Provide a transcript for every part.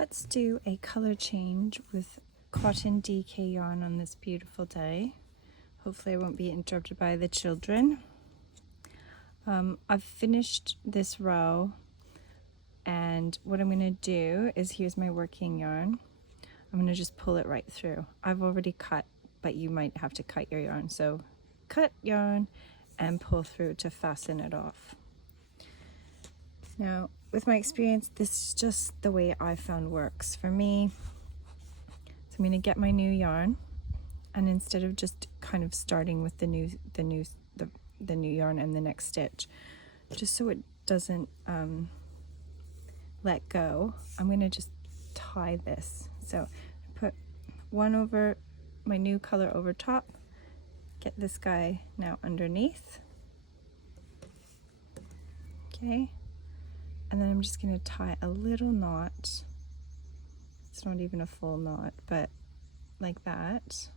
Let's do a color change with cotton DK yarn on this beautiful day. Hopefully I won't be interrupted by the children. I've finished this row, and what I'm going to do is, here's my working yarn. I'm going to just pull it right through. I've already cut, but you might have to cut your yarn. So cut yarn and pull through to fasten it off. Now, with my experience, this is just the way I found works for me. So I'm going to get my new yarn, and instead of just kind of starting with the new yarn and the next stitch, just so it doesn't let go, I'm going to just tie this. So put one over my new color over top, get this guy now underneath, okay, and then I'm just going to tie a little knot. It's not even a full knot, but like that.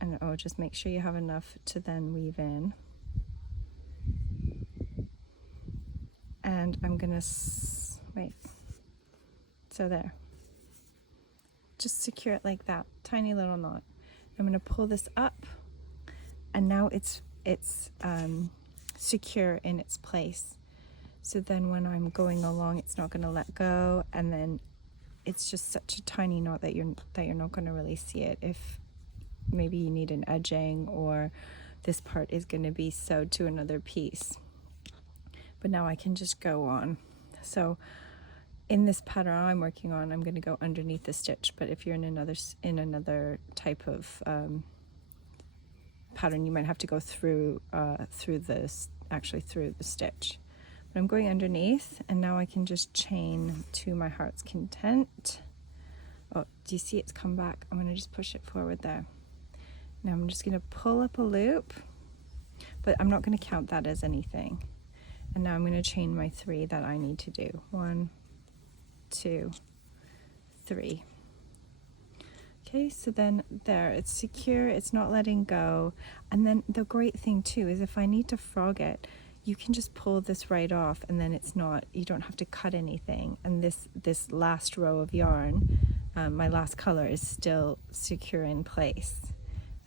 And just make sure you have enough to then weave in. And I'm gonna wait. So there. Just secure it like that, tiny little knot. I'm gonna pull this up, and now it's secure in its place. So then when I'm going along, it's not gonna let go, and then it's just such a tiny knot that you're not gonna really see it if maybe you need an edging or this part is going to be sewed to another piece. But now I can just go on. So in this pattern I'm working on, I'm going to go underneath the stitch, but if you're in another type of pattern, you might have to go through the stitch. But I'm going underneath, and now I can just chain to my heart's content. Oh, do you see it's come back? I'm going to just push it forward there. Now I'm just going to pull up a loop, but I'm not going to count that as anything. And now I'm going to chain my 3 that I need to do. 1, 2, 3. Okay, so then there, it's secure, it's not letting go. And then the great thing too is if I need to frog it, you can just pull this right off, and then you don't have to cut anything. And this last row of yarn, my last color, is still secure in place.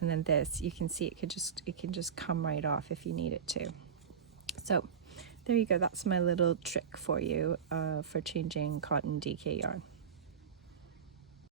And then this, you can see it can just come right off if you need it to. So there you go. That's my little trick for you for changing cotton DK yarn.